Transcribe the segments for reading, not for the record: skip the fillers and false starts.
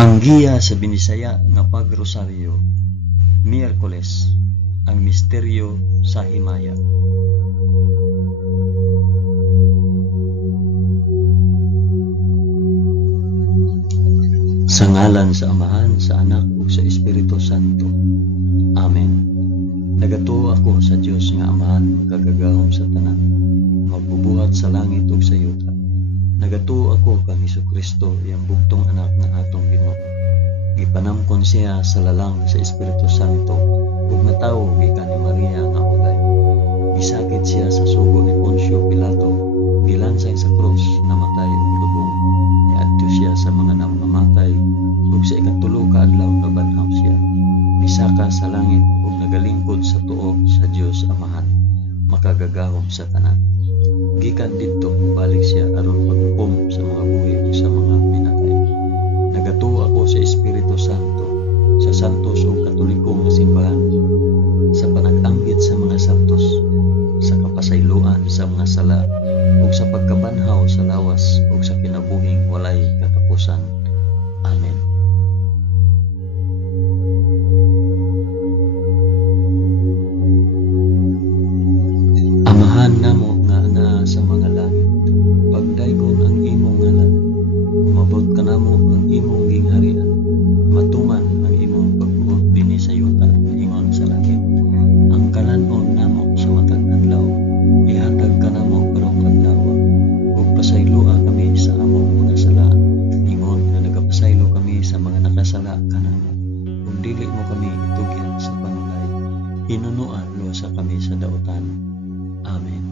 Ang giya sa Binisaya nga pagrosaryo, Miyerkules, ang misteryo sa himaya. Sa ngalan sa Amahan, sa Anak, ug sa Espiritu Santo. Amen. Nagatuo ako sa Dios nga Amahan, magkagagahom sa tanan, magbubuhat sa langit ug sa yuta. Nagatuo ako kang Hesukristo, iyang bugtong anak nga atong Ginoo. Gipanamkon siya sa lalang sa Espiritu Santo, ug natawo gikan ni Maria nga ulay. Gisakit siya sa sugo ni Poncio Pilato, gilansay sa krus, namatay ug lubong. Niadto siya sa mga namamatay, ug sa ikatulo ka adlaw nabanhaw siya. Misaka sa langit ug nagalingkod sa tuo sa Dios Amahan, makagagahom sa tanan. Gikan didto mobalik siya aron maghukom sa mga buhi ug sa mga pinatay. Nagatuo ako sa Espiritu Santo, sa santos ug katolikong nga simbahan, sa panag-anggit sa mga santos, sa kapasayloan sa mga sala, ug sa pagkabanhaw sa lawas ug sa kinabuhing walay katapusan. Amen. Amahan namo nga naa sa mga langit, pagdaygon ang imong ngalan, umabot ka namo ang imong gingharian, matuman ang imong pagbuot dinhi sa yuta, ingon sa langit. Ang kalanon namo sa matag adlaw, ihatag ka namo karong adlaw, ug pasayloa kami sa among mga sala, ingon nga nagapasaylo kami sa mga nakasala kanamo, ug dili mo kami itugyan sa panulay, hinunuan lusa kami sa dautan. Amen.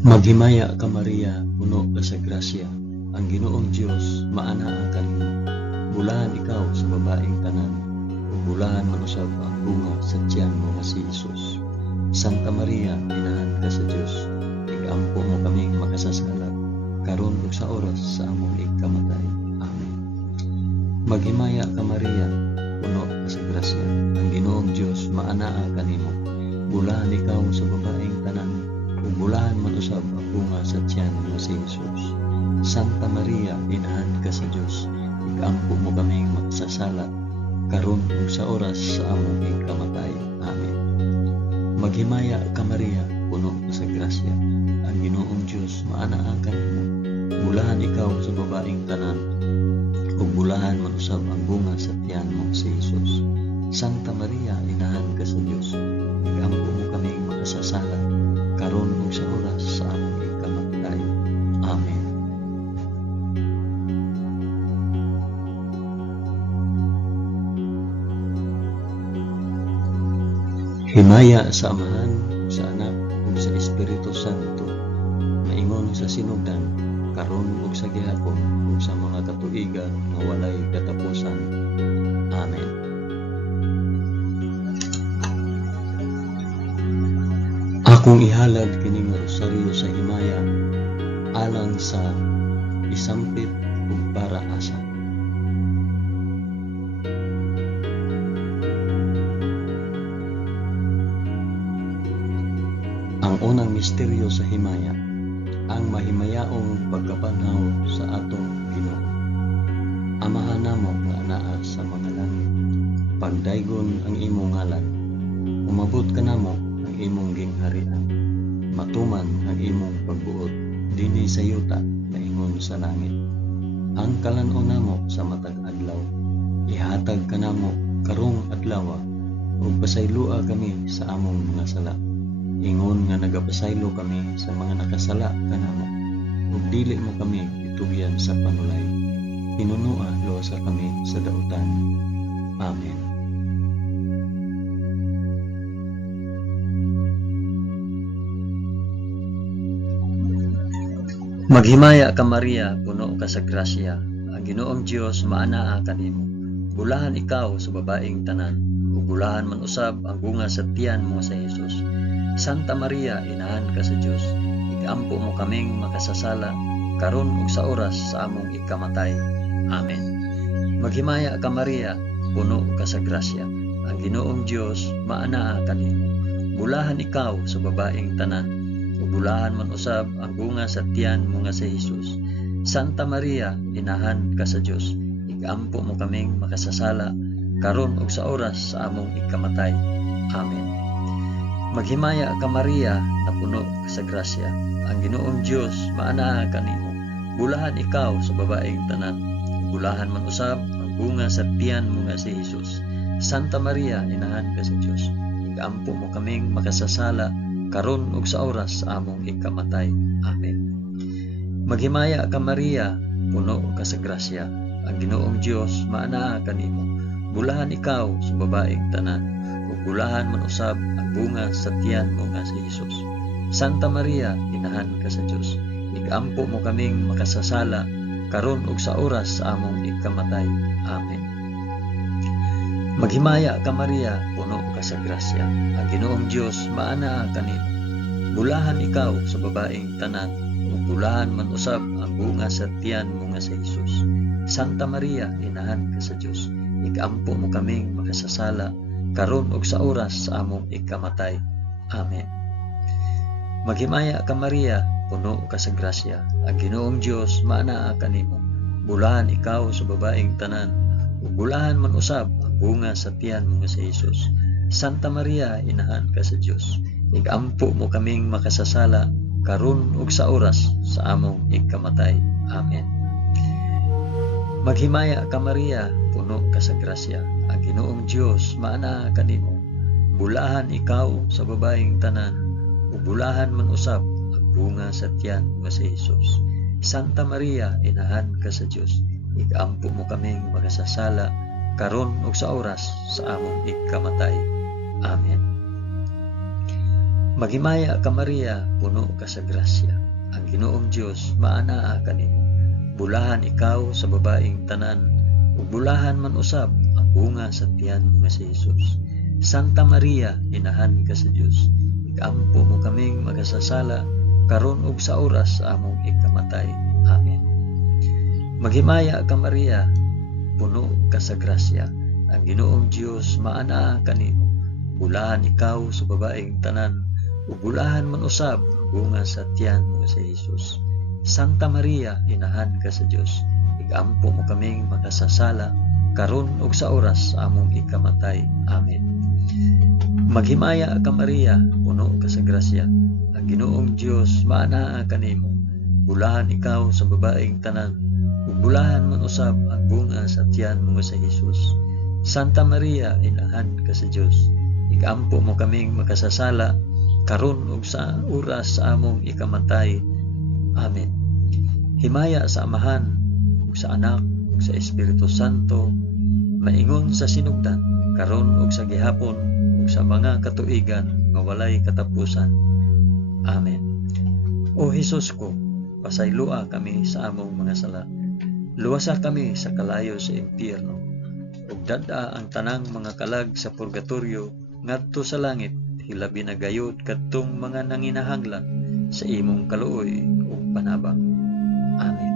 Maghimaya ka Maria, puno ka sa grasya, ang Ginoong Dios maanaa kanimo. Bulahan ikaw sa babaeng tanan, ug bulahan manusab ang bunga sa tiyan mo nga si Jesus. Santa Maria, inahan ka sa Dios, igampo mo kaming makasasala, karon ug sa oras sa among ikamatay. Amen. Maghimaya ka Maria, puno ka sa grasya, ang Ginoong Dios maanaa kanimo. Bulahan ikaw sa babaeng tanan, ug bulahan manusab ang bunga sa tiyan mo si Jesus. Santa Maria, inahan ka sa Dios, igampo mo kaming makasasala, karon ug sa oras sa among ikamatay. Amen. Maghimaya ka Maria, puno ka sa grasya, ang Ginoong Dios maanaa kanimo. Bulahan ikaw sa babaeng tanan, ug bulahan manusab ang bunga sa tiyan mo si Jesus. Santa Maria, inahan ka sa Dios, igampo mo kaming makasasala, karon ug sa oras sa among ikamatay. Amen. Himaya sa Amahan, sa Anak, ug sa Espiritu Santo, maingon sa sinugdan, karon ug sa gihapon, ug sa mga katuigan nga walay katapusan. Amen. Akong ihalad kining rosaryo sa himaya, alang sa isampit ug para asa. Ang unang misteryo sa himaya, ang mahimayaong pagkabanhaw sa atong Ginoo. Amahan namo nga anaa sa mga langit, pagdaygon ang imong ngalan, umabot ka namo ang imong gingharian, matuman ang imong pagbuot dinhi sa yuta, maingon sa langit. Ang kalanon namo sa matag adlaw, ihatag ka namo karong adlaw, ug pasayloa kami sa among mga sala, ingon nga nagapasaylo kami sa mga nakasala kanamo, ug dili mo kami itugyan sa panulay, hinunua lusa kami sa dautan. Amen. Maghimaya ka Maria, puno ka sa grasya, ang Ginoong Dios maanaa kanimo. Bulahan ikaw sa babaeng tanan, ug bulahan man usab ang bunga sa tiyan mo sa Jesus. Santa Maria, inahan ka sa Dios, igampo mo kaming makasasala, karon ug sa oras sa among ikamatay. Amen. Maghimaya ka Maria, puno ka sa grasya, ang Ginoong Dios maanaa kanimo. Bulahan ikaw sa babaeng tanan, ug bulahan man usab ang bunga sa tiyan mo nga si Hesus. Santa Maria, inahan ka sa Dios, igampo mo kaming makasasala karon ug sa oras sa among ikamatay. Amen. Maghimaya ka Maria, na puno ka sa grasya. Ang Ginoong Dios maanaa kanimo. Bulahan ikaw sa babaeng tanan. Bulahan man usab ang bunga sa tiyan mo nga si Hesus. Santa Maria, inahan ka sa Dios, igampo mo kaming makasasala karon ug sa oras sa among ikamatay. Amen. Maghimaya ka Maria, puno ka sa grasya. Ang Ginoong Dios maanaa kanimo. Bulahan ikaw sa babaeng tanan, ug bulahan man usab ang bunga sa tiyan mo nga si Hesus. Santa Maria, inahan ka sa Dios, igampo mo kaming makasasala karon ug sa oras sa among ikamatay. Amen. Maghimaya ka Maria, puno ka sa grasya. Ang Ginoong Dios maanaa kanimo. Bulahan ikaw sa babaeng tanan, ug bulahan man usab ang bunga sa tiyan mo nga si Hesus. Santa Maria, inahan ka sa Dios, igampo mo kaming makasasala karon ug sa oras sa among ikamatay. Amen. Maghimaya ka Maria, puno ka sa grasya. Ang Ginoong Dios maanaa kanimo. Bulahan ikaw sa babaeng tanan, ug bulahan man usab ang bunga sa tiyan mo nga si Hesus. Santa Maria, inahan ka sa Dios, igampo mo kaming makasasala karon ug sa oras sa among ikamatay. Amen. Maghimaya ka Maria, puno ka sa grasya. Ang Ginoong Dios maanaa kanimo. Bulahan ikaw sa babaeng tanan, ug bulahan man usab ang bunga sa tiyan nga si Hesus. Santa Maria, inahan ka sa Dios, igampo mo kaming makasasala karon ug sa oras sa among ikamatay. Amen. Maghimaya ka Maria, puno ka sa grasya. Ang Ginoong Dios maanaa kanimo. Bulahan ikaw sa babaeng tanan, ug bulahan man usab ang bunga sa tiyan nga si Hesus. Santa Maria, inahan ka sa Dios, igampo mo kaming makasasala karon ug sa oras sa among ikamatay. Amen. Maghimaya ka Maria, puno ka sa grasya. Ang Ginoong Dios maanaa kanimo. Bulahan ikaw sa babaeng tanan, ug bulahan man usab ang bunga sa tiyan nga si Hesus. Santa Maria, inahan ka sa Dios, igampo mo kaming makasasala karon ug sa oras sa among ikamatay. Amen. Maghimaya ka Maria, puno ka sa grasya. Ang Ginoong Dios maanaa kanimo. Bulahan ikaw sa babaeng tanan, ug bulahan man usab ang bunga sa tiyan mo sa Hesus. Santa Maria, inahan ka sa Dios, igampo mo kaming makasasala karon ug sa oras sa among ikamatay. Amen. Himaya sa Amahan, ug sa Anak, ug sa Espiritu Santo, maingon sa sinugdan, karon ug sa gihapon, ug sa mga katuigan nga walay katapusan. Amen. O Hesus ko, pasaylua kami sa among mga sala. Luwasa kami sa kalayo sa impyerno, ug dad-a ang tanang mga kalag sa purgatorio ngadto sa langit, hilabi na gayud kadtong mga nanginahanglan sa imong kaluoy ug panabang. Amen.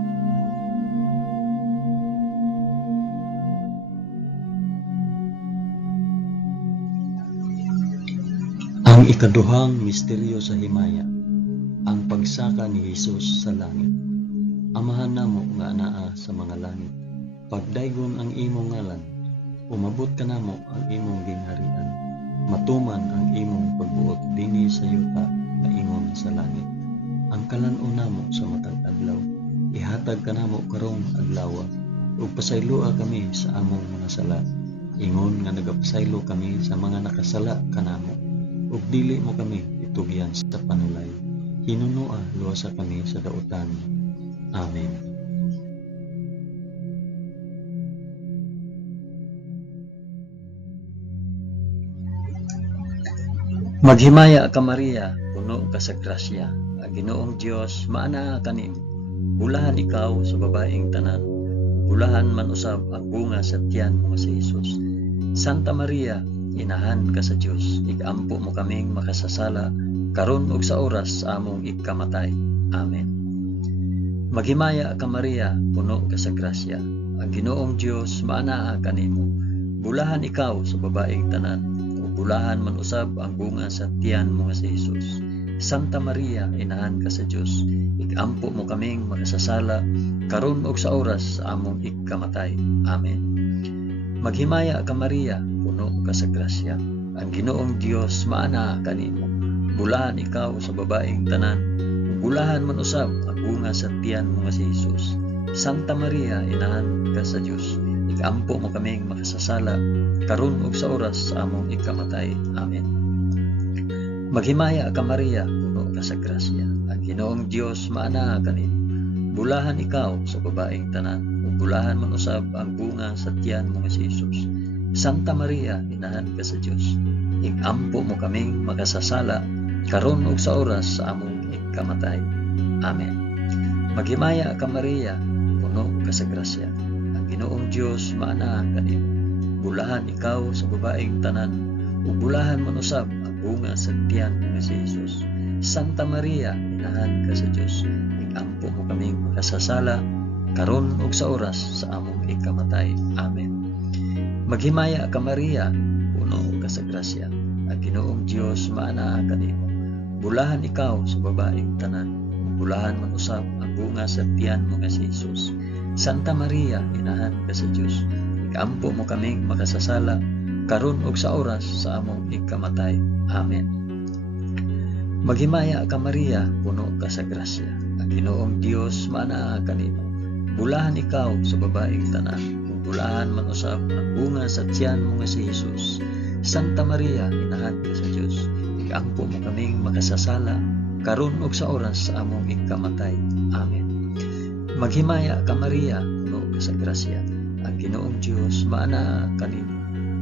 Ang ikaduhang misteryo sa himaya, ang pagsaka ni Hesus sa langit. Amahan namo nga anaa sa mga langit, pagdaygon ang imong ngalan, umabot ka namo ang imong gingharian, matuman ang imong pagbuot dinhi sa yuta nga ingon sa langit. Ang kalan-on namo sa matag adlaw, ihatag ka namo karong adlaw, ug pasaylua kami sa among mga sala, ingon nga nagapasaylo kami sa mga nakasala kanamo, ug dili mo kami itugyan sa panulay, hinunua luwasa kami sa dautan. Amen. Maghimaya ka Maria, puno ka sa grasya. Ang Ginoong Dios maanaa kanimo. Bulahan ikaw sa babaeng tanan, bulahan man usab ang bunga sa tiyan mo si Hesus. Santa Maria, inahan ka sa Dios, igampo mo kaming makasasala karon ug sa oras sa among ikamatay. Amen. Maghimaya ka Maria, puno ka sa grasya. Ang Ginoong Dios maanaa kanimo. Bulahan ikaw sa babaeng tanan, ug bulahan man usab ang bunga sa tiyan mo si Hesus. Santa Maria, inahan ka sa Dios, igampo mo kaming makasasala, karon ug sa oras sa among ikamatay. Amen. Maghimaya ka Maria, puno ka sa grasya. Ang Ginoong Dios maana kanimo. Bulahan ikaw sa babaeng tanan, bulahan man usab ang bunga sa tiyan mo nga si Jesus. Santa Maria, inahan ka sa Dios, igampo mo kaming makasasala, karon ug sa oras sa among ikamatay. Amen. Maghimaya ka Maria, puno ka sa grasya. Ang Ginoong Dios maana kanimo. Bulahan ikaw sa babaeng tanan, ug bulahan man usab ang bunga sa tiyan mo nga si Jesus. Santa Maria, inahan ka sa Dios, igampo mo kaming makasasala, karon ug sa oras sa among ikamatay. Amen. Maghimaya ka Maria, puno ka sa grasya. Ang Ginoong Dios maana kanimo. Bulahan ikaw sa babaeng tanan, ug bulahan man usab ang bunga sa tiyan mo nga si Jesus. Santa Maria, inahan ka sa Dios, igampo mo kaming makasasala, karon ug sa oras sa among ikamatay. Amen. Maghimaya ka Maria, puno ka sa grasya. Ang Ginoong Dios maana kanimo. Bulahan ikaw sa babaeng tanan, bulahan man usab ang bunga sa tiyan mo nga si Jesus. Santa Maria, inahan ka sa Dios, igampo mo kaming makasasala, karon ug sa oras sa among ikamatay. Amen. Maghimaya ka Maria, puno ka sa grasya. Ang Ginoong Dios maana kanimo. Bulahan ikaw sa babaeng tanan, bulahan man usab ang bunga sa tiyan mo nga si Jesus. Santa Maria, inahan ka sa Dios, igampo mo kaming makasasala, karon ug sa oras sa among ikamatay. Amen. Maghimaya ka Maria, puno ka sa grasya. Ang Ginoong Dios maana kanimo.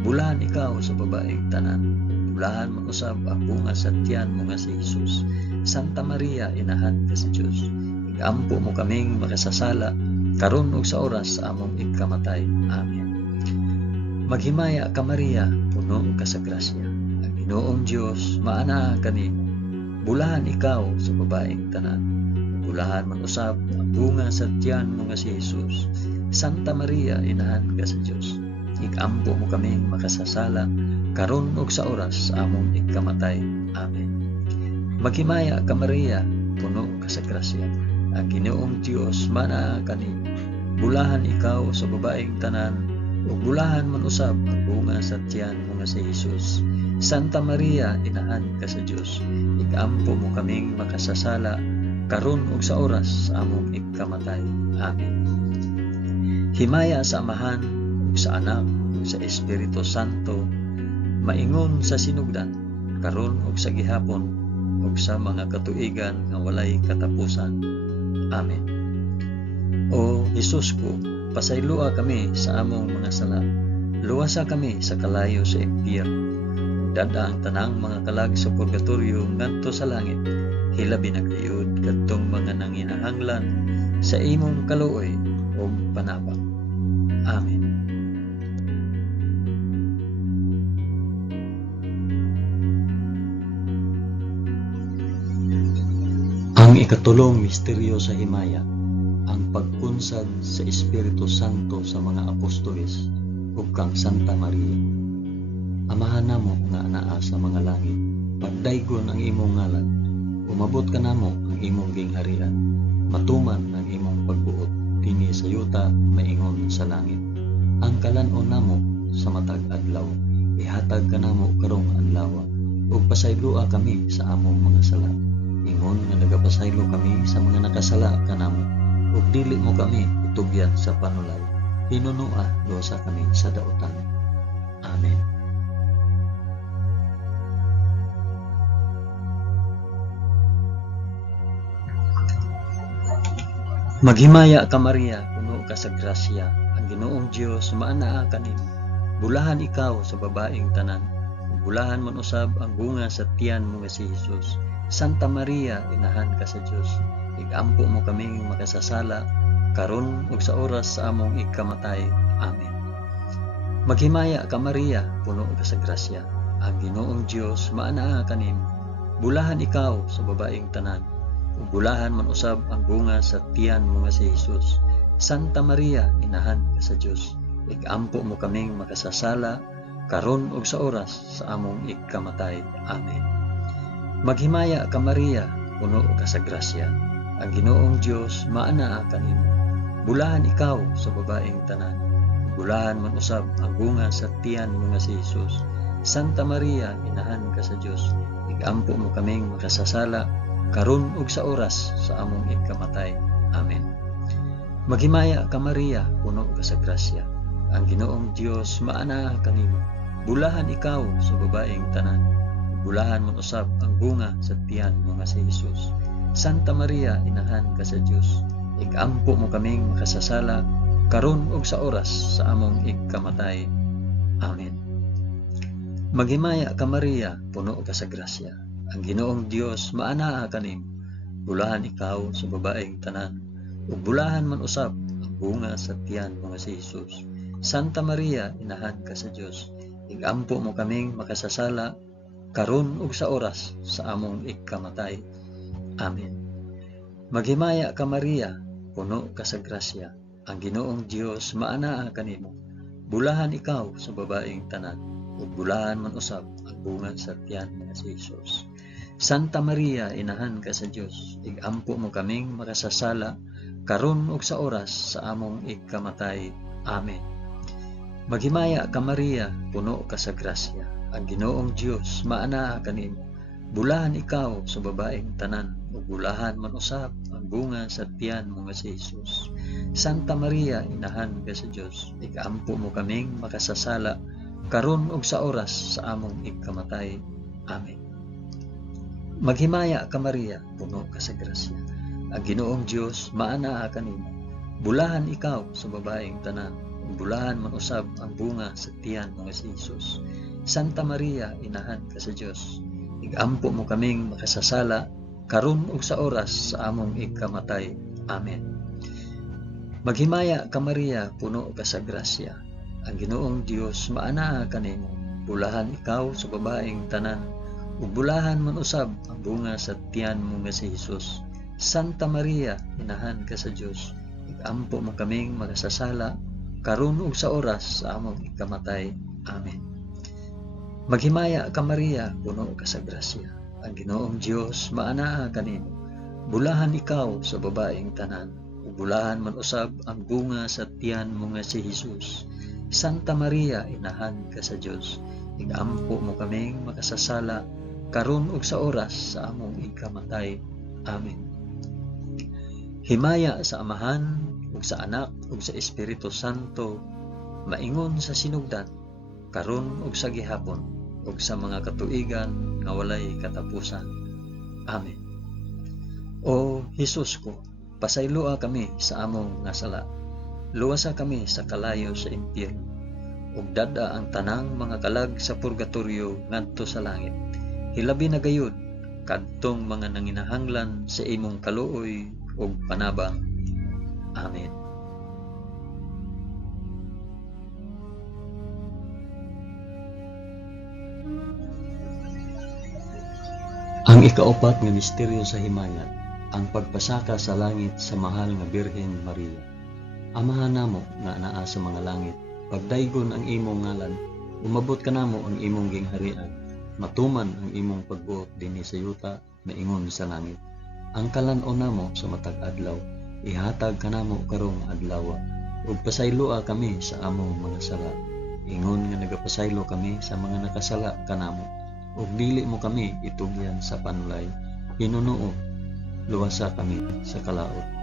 Bulahan ikaw sa babaeng tanan, bulahan man usab ang bunga sa tiyan mo nga si Jesus. Santa Maria, inahan ka sa Dios, igampo mo kaming makasasala, karon ug sa oras sa among ikamatay. Amen. Maghimaya ka Maria, puno ka sa grasya. Ang Ginoong Dios maana kanimo. Bulahan ikaw sa babaeng tanan, bulahan man usab ang bunga sa tiyan mo nga si Jesus. Santa Maria, inahan ka sa Dios, igampo mo kaming makasasala, karon ug sa oras sa among ikamatay. Amen. Maghimaya ka Maria, puno ka sa grasya. Ang Ginoong Dios maana kanimo. Bulahan ikaw sa babaeng tanan, ug bulahan man usab ang bunga sa tiyan mo nga si Jesus. Santa Maria, inahan ka sa Dios, igampo mo kaming makasasala, karon ug sa oras sa among ikamatay. Amen. Himaya sa Amahan, ug sa Anak, ug sa Espiritu Santo, maingon sa sinugdan, karon ug sa gihapon, ug sa mga katuigan nga walay katapusan. Amen. O Jesus ko, pasaylua kami sa among mga sala. Luwasa kami sa kalayo sa impyerno. Dada ang tanang mga kalag sa purgatorio ngadto sa langit. Hilabi na kayod kadtong mga nanginahanglan sa imong kaluoy o panabang. Amen. Ang ikatulong misteryo sa himaya, ang pagpunsad sa Espiritu Santo sa mga apostoles ug kang Santa Maria. Amahan namo nga anaa sa mga langit, pagdaygon ang imong ngalan, umabot ka namo ang imong gingharian, matuman ang imong pagbuot dinhi sa yuta maingon sa langit. Ang kalan-on namo sa matag adlaw, ihatag ka namo karong adlaw, ug pasaylua kami sa among mga sala. Ingon nga nagapasaylo kami sa mga nakasala kanamo, ug dili mo kami itugyan sa panulay. Pinunua dosa kami sa dautan. Amen. Maghimaya ka Maria, puno ka sa grasya. Ang Ginoong Dios maanaa kanimo. Bulahan ikaw sa babaeng tanan, ug bulahan man usab ang bunga sa tiyan mo nga si Jesus. Santa Maria, inahan ka sa Dios, igampo mo kaming makasasala, karon ug sa oras sa among ikamatay. Amen. Maghimaya ka Maria, puno ka sa grasya. Ang Ginoong Dios maanaa kanimo. Bulahan ikaw sa babaeng tanan, ug bulahan man usab ang bunga sa tiyan mo nga si Jesus. Santa Maria, inahan ka sa Dios, igampo mo kaming makasasala, karon ug sa oras sa among ikamatay. Amen. Maghimaya ka Maria, puno ka sa grasya. Ang Ginoong Dios maanaa kanimo. Bulahan ikaw sa babaeng tanan. Bulahan man usab ang bunga sa tiyan mo nga si Jesus. Santa Maria, inahan ka sa Dios. Igampo mo kaming makasasala karon ug sa oras sa among ikamatay. Amen. Maghimaya ka Maria, puno ka sa grasya. Ang Ginoong Dios maanaa kanimo. Bulahan ikaw sa babaeng tanan. Bulahan man usab ang bunga sa tiyan mo nga si Jesus. Santa Maria, inahan ka sa Dios. Igampo mo kaming makasasala karon ug sa oras sa among ikamatay. Amen. Maghimaya ka Maria, puno ka sa grasya. Ang Ginoong Dios maanaa kanimo. Bulahan ikaw sa babaeng tanan. Ug bulahan man usab ang bunga sa tiyan mo nga si Jesus. Santa Maria, inahan ka sa Dios. Igampo mo kaming makasasala karon ug sa oras sa among ikamatay. Amen. Maghimaya ka Maria, puno ka sa grasya. Ang Ginoong Dios maanaa kanimo. Bulahan ikaw sa babaeng tanan. Ug bulahan man usab ang bunga sa tiyan nga si Jesus. Santa Maria, inahan ka sa Dios. Igampo mo kaming makasasala karon ug sa oras sa among ikamatay. Amen. Maghimaya ka Maria, puno ka sa grasya. Ang Ginoong Dios maanaa kanimo. Bulahan ikaw sa babaeng tanan. Ug bulahan man usab ang bunga sa tiyan mo nga si Jesus. Santa Maria, inahan ka sa Dios. Igampo mo kaming makasasala karon ug sa oras sa among ikamatay. Amen. Maghimaya ka Maria, puno ka sa grasya. Ang Ginoong Dios maanaa kanimo. Bulahan ikaw sa babaeng tanan. Ug bulahan man usab ang bunga sa tiyan mo nga si Jesus. Santa Maria, inahan ka sa Dios. Igampo mo kaming makasasala karon ug sa oras sa among ikamatay. Amen. Maghimaya ka Maria, puno ka sa grasya. Ang Ginoong Dios maanaa kanimo. Bulahan ikaw sa babaeng tanan. Ug bulahan man usab ang bunga sa tiyan mo nga si Jesus. Santa Maria, inahan ka sa Dios. Igampo mo kaming makasasala karon ug sa oras sa among ikamatay. Amen. Maghimaya ka Maria, puno ka sa grasya. Ang Ginoong Dios maanaa kanimo. Bulahan ikaw sa babaeng tanan. Ug bulahan man usab ang bunga sa tiyan mo nga si Jesus. Santa Maria, inahan ka sa Dios. Igampo mo kaming makasasala karon ug sa oras sa among ikamatay. Amen. Himaya sa Amahan ug sa Anak ug sa Espiritu Santo, maingon sa sinugdan karon ug sa gihapon ug sa mga katuigan nga walay katapusan. Amen. O Jesus ko, pasayloa kami sa among nga sala. Luwasa kami sa kalayo sa impyerno. Ug dada ang tanang mga kalag sa purgatorio ngadto sa langit. Hilabi na gayud kadtong mga nanginahanglan sa imong kaluoy ug panabang. Amen. Ang ikaapat nga misteryo sa himaya, ang pagpasaka sa langit sa mahal nga Birhen Maria. Amahan namo nga naa sa mga langit, pagdaygon ang imong ngalan, umabot ka namo ang imong gingharian, matuman ang imong pagbuot dinhi sa yuta na ingon sa langit. Ang kalan-on namo sa matag adlaw, ihatag ka namo karong adlaw, ug pasayloa kami sa among mga sala. Ingon nga nagapasaylo kami sa mga nakasala kanamo. Ug dili mo kami itugyan sa panulay, hinunuo, luwasa kami sa kalaot.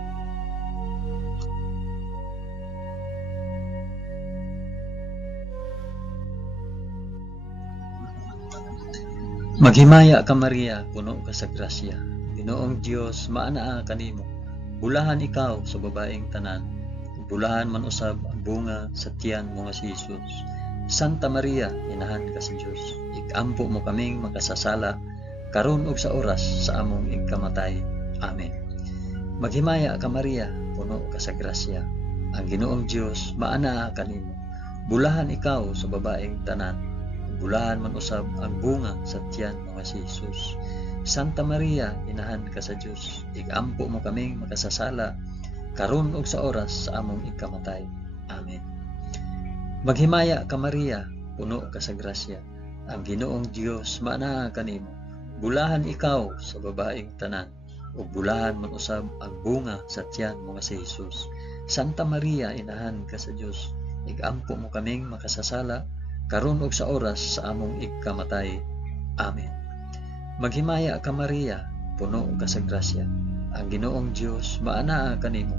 Maghimaya ka Maria, puno ka sa grasya. Ginoong Dios maanaa kanimo. Bulahan ikaw sa babaeng tanan. Bulahan man usab ang bunga sa tiyan mo nga si Jesus. Santa Maria, inahan ka sa Dios. Igampo mo kaming makasasala karon ug sa oras sa among ikamatay. Amen. Maghimaya ka Maria, puno ka sa grasya. Ang Ginoong Dios maanaa kanimo. Bulahan ikaw sa babaeng tanan. Bulahan man usab ang bunga sa tiyan mo nga si Jesus. Santa Maria, inahan ka sa Dios. Igampo mo kaming makasasala karon ug sa oras sa among ikamatay. Amen. Maghimaya ka Maria, puno ka sa grasya. Ang Ginoong Dios maanaa kanimo. Bulahan ikaw sa babaeng tanan, ug bulahan man usab ang bunga sa tiyan mo nga si Hesus. Santa Maria, inahan ka sa Dios, igampo mo kaming makasasala karon ug sa oras sa among igkamatay. Amen. Maghimaya ka Maria, puno ka sa grasya. Ang Ginoong Dios maanaa kanimo.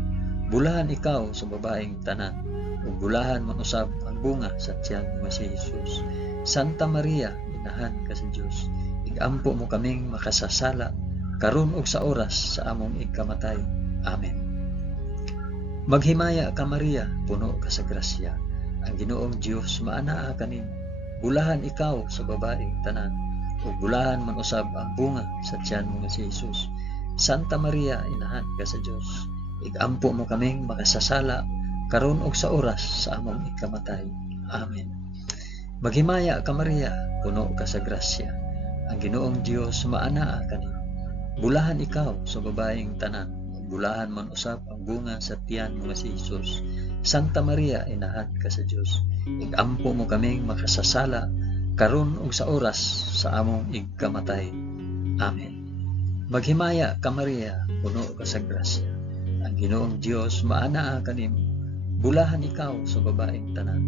Bulahan ikaw sa babaeng tanan, ug bulahan man usab ang bunga sa tiyan mo si Hesus. Santa Maria, inahan ka sa Dios, igampo mo kaming makasasala karon ug sa oras sa among igkamatay. Amen. Maghimaya ka Maria, puno ka sa grasya. Ang Ginoong Dios maanaa kanimo. Bulahan ikaw sa babaeng tanan, ug bulahan man usab ang bunga sa tiyan mo si Hesus. Santa Maria, inahan ka sa Dios, igampo mo kaming makasasala karon ug sa oras sa among igkamatay. Amen. Maghimaya ka Maria, puno ka sa grasya. Ang Ginoong Dios maanaa kanimo. Bulahan ikaw sa babaeng tanan, ug bulahan man usab ang bunga sa tiyan mo si Hesus. Santa Maria, inahan ka sa Dios, igampo mo kaming makasasala karon ug sa oras sa among igkamatay. Amen. Maghimaya ka Maria, puno ka sa grasya. Ang Ginoong Dios maanaa kanimo. Bulahan ikaw sa babaeng tanan,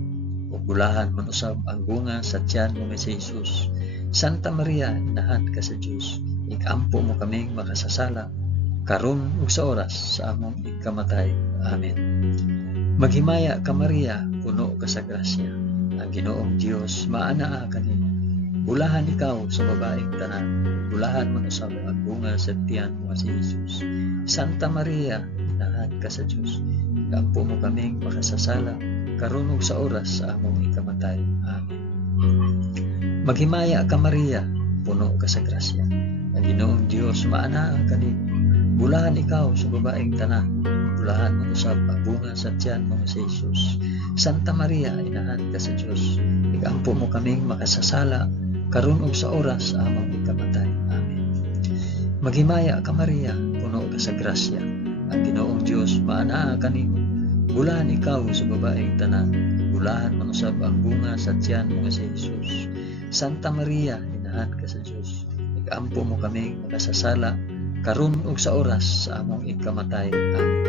ug bulahan man usab ang bunga sa tiyan mo si Hesus. Santa Maria, inahan ka sa Dios, igampo mo kaming makasasala karon ug sa oras sa among igkamatay. Amen. Maghimaya ka Maria, puno ka sa grasya. Ang Ginoong Dios maanaa kanimo. Bulahan ikaw sa babaeng tanan, bulahan man usab ang bunga sa tiyan mo si Hesus. Santa Maria, inahan ka sa Dios, igampo mo kaming makasasala karon ug sa oras sa among ikamatay. Amen. Maghimaya ka Maria, puno ka sa grasya. Ang Ginoong Dios maanaa kanimo. Bulahan ikaw sa babaeng tanan, bulahan man usab ang bunga sa tiyan mo si Hesus. Santa Maria, inahan ka sa Dios, igampo mo kaming makasasala karon ug sa oras sa among ikamatay. Amen. Maghimaya ka Maria, puno ka sa grasya. Ang Ginoong Dios maanaa kanimo. Bulahan ikaw sa babaeng tanan, bulahan man usab ang bunga sa tiyan mo si Hesus. Santa Maria, inahan ka sa Dios, igampo mo kaming makasasala karon ug sa oras sa among ikamatay. Amen.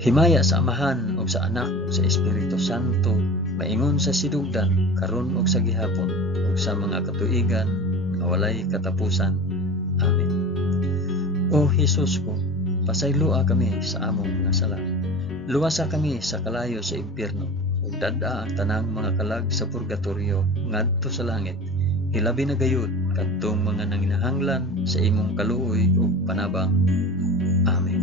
Himaya sa Amahan ug sa Anak ug sa Espiritu Santo, maingon sa sidugdan karon ug sa gihapon ug sa mga katuigan nga walay katapusan. Amen. O Hesus ko, pasayloa kami sa among mga sala. Luwasa kami sa kalayo sa impyerno ug dad-a ang tanang mga kalag sa purgatorio ngadto sa langit. Hilabi na gayud kadtong mga nanginahanglan sa imong kaluoy ug panabang. Amen.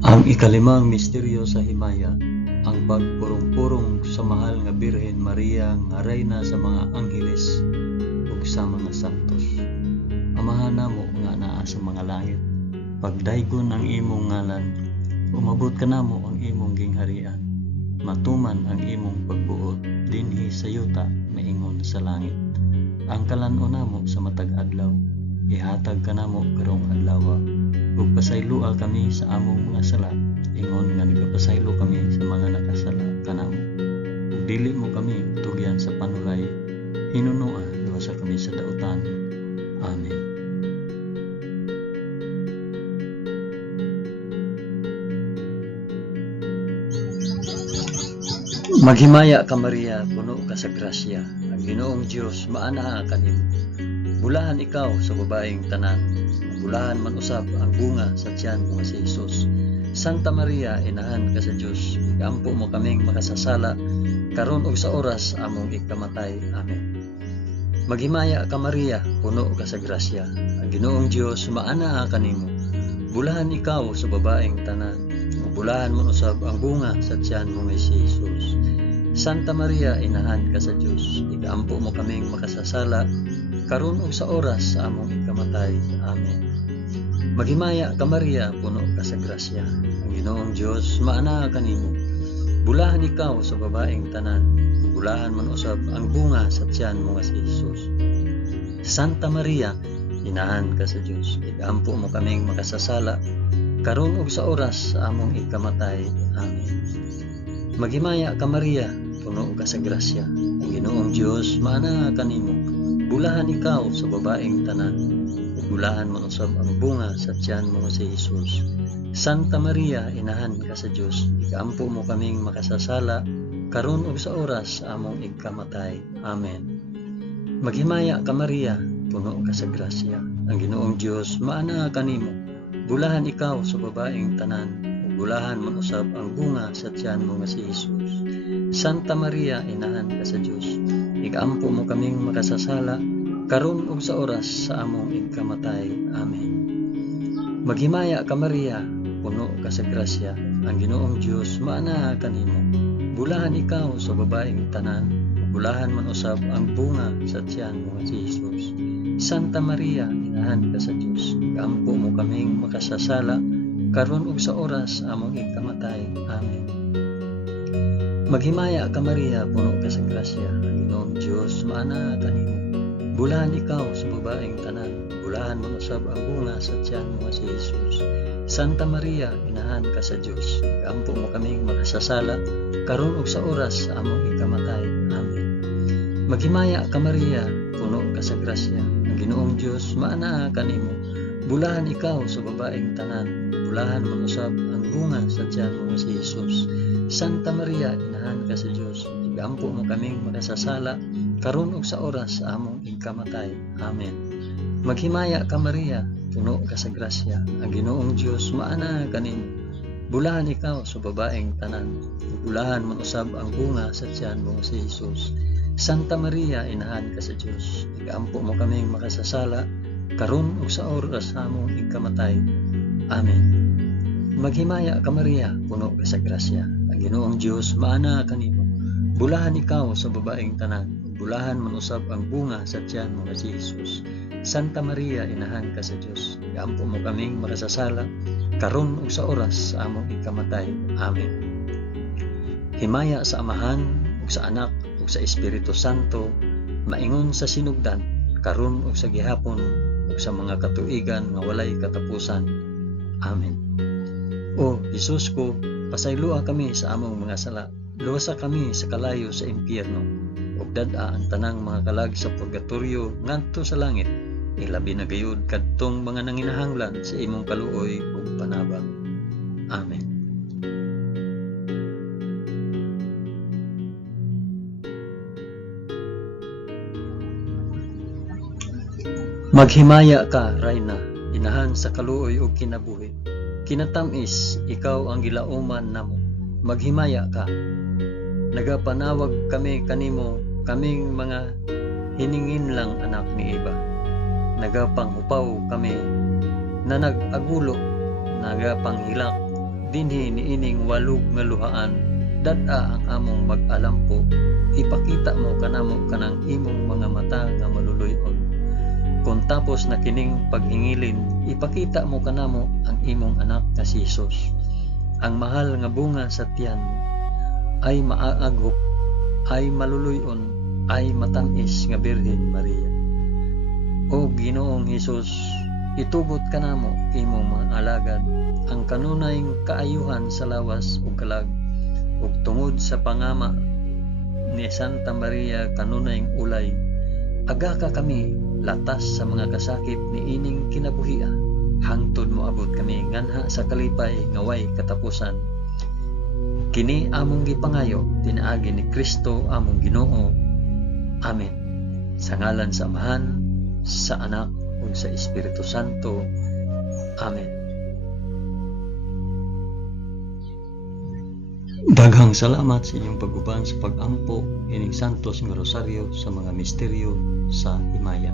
Ang ikalimang misteryo sa himaya, ang pagpurong-purong sa mahal nga Birhen Maria nga reyna sa mga angheles ug sa mga santos. Amahan namo nga naa sa mga langit, pagdaygon ang imong ngalan, umabot ka namo ang imong gingharian, matuman ang imong pagbuot dinhi sa yuta maingon sa langit. Ang kalan-on namo sa matag adlaw, ihatag ka namo karong adlaw, ug pasaylua kami sa among mga sala, ingon nga nagapasaylo kami sa mga nakasala kanamo. Ug dili mo kami tugyan sa panulay, hinunoa luwasa kami sa dautan. Amen. Maghimaya ka Maria, puno ka sa grasya. Ang Ginoong Dios maanaa kanimo. Bulahan ikaw sa babaeng tanan, bulahan man usab ang bunga sa tiyan mo si Hesus. Santa Maria, inahan ka sa Dios, igampo mo kaming makasasala karon ug sa oras among ikamatay. Amen. Maghimaya ka Maria, puno ka sa grasya. Ang Ginoong Dios maanaa kanimo. Bulahan ikaw sa babaeng tanan, bulahan man usab ang bunga sa tiyan mo si Hesus. Santa Maria, inahan ka sa Dios, igampo mo kaming makasasala karon ug sa oras sa among ikamatay. Amen. Maghimaya ka Maria, puno ka sa grasya. Ang Ginoong Dios maanaa kanimo. Bulahan ikaw sa babaeng tanan, bulahan man usab ang bunga sa tiyan mo si Hesus. Santa Maria, inahan ka sa Dios. Igampo mo kaming makasasala karon ug sa oras sa among ikamatay. Amen. Maghimaya ka Maria, puno ka sa grasya. Ang Ginoong Dios maana kanimo. Bulahan ikaw sa babaeng tanan. Ug bulahan man usab ang bunga sa tiyan mo si Jesus. Santa Maria, inahan ka sa Dios. Igampo mo kaming makasasala karon ug sa oras sa among ikamatay. Amen. Maghimaya ka Maria, puno ka sa grasya. Ang Ginoong Dios maana kanimo. Bulahan ikaw sa babaeng tanan, ug bulahan man usab ang bunga sa tiyan mo nga si Jesus. Santa Maria, inahan ka sa Dios. Igampo mo kaming makasasala karon ug sa oras sa among ikamatay. Amen. Maghimaya ka Maria, puno ka sa grasya. Ang Ginoong Dios maana kanimo. Bulahan ikaw sa babaeng tanan, bulahan man usab ang bunga sa tiyan mo nga si Jesus. Santa Maria, inahan ka sa Dios. Igampo mo kaming makasasala karon ug sa oras sa among ikamatay. Amen. Maghimaya ka Maria, puno ka sa grasya. Ang Ginoong Dios maana kanimo. Bulahan ikaw sa babaeng tanan, bulahan man usab ang bunga sa tiyan mo nga si Jesus. Santa Maria, inahan ka sa Dios. Igampo mo kaming makasasala karon ug sa oras sa among ikamatay. Amen. Maghimaya ka Maria, puno ka sa grasya. Ang Ginoong Dios maana kanimo. Bulahan ikaw sa babaeng tanan, bulahan man usab ang bunga sa tiyan mo nga si Jesus. Santa Maria, inahan ka sa Dios. Igampo mo kaming makasasala karon ug sa oras sa among ikamatay. Amen. Maghimaya ka Maria, puno ka sa grasya. Ang Ginoong Dios maana kanimo. Bulahan ikaw sa babaeng tanan, bulahan man usab ang bunga sa tiyan mo si Jesus. Santa Maria, inahan ka sa Dios. Igampo mo kaming makasasala karon ug sa oras sa among ikamatay. Amen. Maghimaya ka Maria, puno ka sa grasya. Ang Ginoong Dios maana kanimo. Bulahan ikaw sa babaeng tanan, bulahan man usab ang bunga sa tiyan mo nga si Jesus. Santa Maria, inahan ka sa Dios. Igampo mo kaming makasasala karon ug sa oras sa among ikamatay. Amen. Himaya sa Amahan ug sa Anak ug sa Espiritu Santo, maingon sa sinugdan karon ug sa gihapon ug sa mga katuigan nga walay katapusan. Amen. O Jesus ko, pasayloa kami sa among mga sala. Luwasa kami sa kalayo sa impyerno, ug dad-a ang tanang mga kalag sa purgatorio ngadto sa langit. Ilabi na gayud kadtong mga nanginahanglan sa imong kaluoy ug panabang. Amen. Maghimaya ka, Rayna, inahan sa kaluoy ug kinabuhi. Kinatamis, ikaw ang gilauman namo. Maghimaya ka. Nagapanawag kami kanimo, kaming mga hiningin lang anak ni Eva. Nagapanghupaw kami na nag-agulo, nagapanghilak, dinhi niining walog nga luhaan, dad-a ang among mag-alampo. Ipakita mo kanamo kanang imong mga mata nga maluluyon. Kung tapos na kining paghingilin, ipakita mo kanamo ang imong anak nga si Jesus. Ang mahal nga bunga sa tiyan mo ay maaagop, ay maluluyon, ay matamis nga Birhen Maria. O Ginoong Hesus, itugot kanamo imong mga alagad ang kanunay kaayuhan sa lawas ug kalag, ug tungod sa pangama ni Santa Maria kanunay ulay, aga ka kami latas sa mga kasakit ni ining kinabuhian, hangtod moabot kami nganha sa kalipay nga way katapusan. Kini among gipangayo tinaagi ni Kristo among Ginoo. Amen. Sa ngalan sa Amahan, sa Anak ug sa Espiritu Santo. Amen. Daghang salamat sa inyong pag-uban sa pag-ampo ining santos nga rosaryo sa mga misteryo sa himaya.